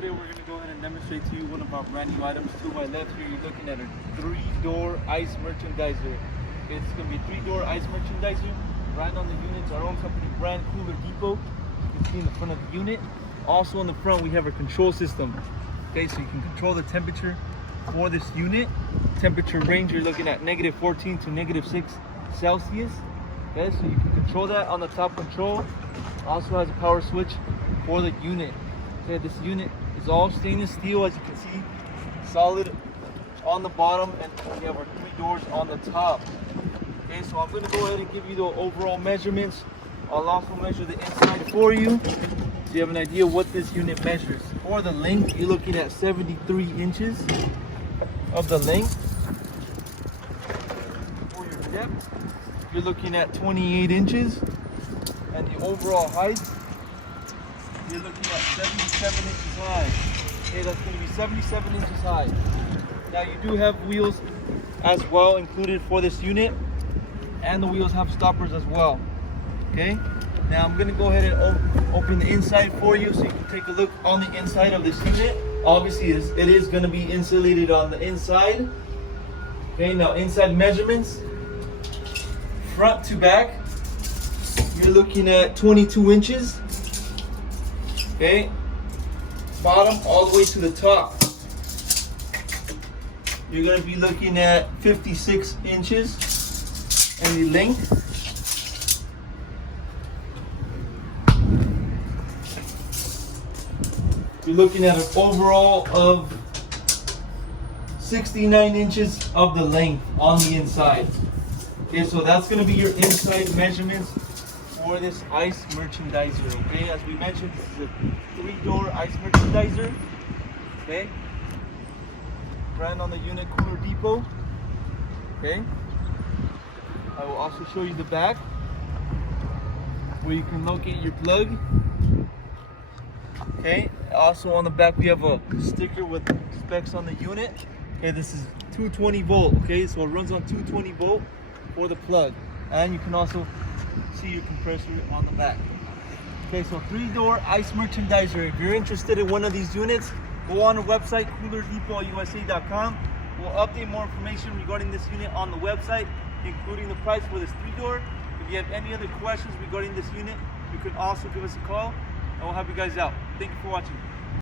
today we're going to go ahead and demonstrate to you one of our brand new items. To my left here, you're looking at a 3-door ice merchandiser. Okay, this is going to be a 3-door ice merchandiser. Brand on the units, our own company brand, Cooler Depot. You can see in the front of the unit. Also on the front, we have a control system. Okay, so you can control the temperature for this unit. Temperature range, you're looking at -14 to -6 Celsius. Okay, so you can control that on the top control. Also has a power switch for the unit. Okay, this unit is all stainless steel, as you can see, solid on the bottom, and we have our 3 doors on the top. Okay, so I'm going to go ahead and give you the overall measurements. I'll also measure the inside for you, so you have an idea what this unit measures. For the length, you're looking at 73 inches of the length. For your depth, you're looking at 28 inches. And the overall height, you're looking at 77 inches high. Okay, that's going to be 77 inches high. Now you do have wheels as well included for this unit, and the wheels have stoppers as well. Okay, now I'm going to go ahead and open the inside for you so you can take a look on the inside of this unit. Obviously it is going to be insulated on the inside. Okay, now inside measurements, front to back, you're looking at 22 inches. Okay, bottom all the way to the top, you're going to be looking at 56 inches in the length. You're looking at an overall of 69 inches of the length on the inside. Okay, so that's going to be your inside measurements for this ice merchandiser. Okay, as we mentioned, this is a 3-door ice merchandiser. Okay, brand on the unit, Cooler Depot. Okay, I will also show you the back where you can locate your plug. Okay, also on the back we have a sticker with specs on the unit. Okay, this is 220 volt. Okay, so it runs on 220 volt for the plug, and you can also see your compressor on the back. Okay, so 3-door ice merchandiser. If you're interested in one of these units, go on our website, coolerdepot.usa.com. We'll update more information regarding this unit on the website, including the price for this 3-door. If you have any other questions regarding this unit, you can also give us a call, and we'll help you guys out. Thank you for watching.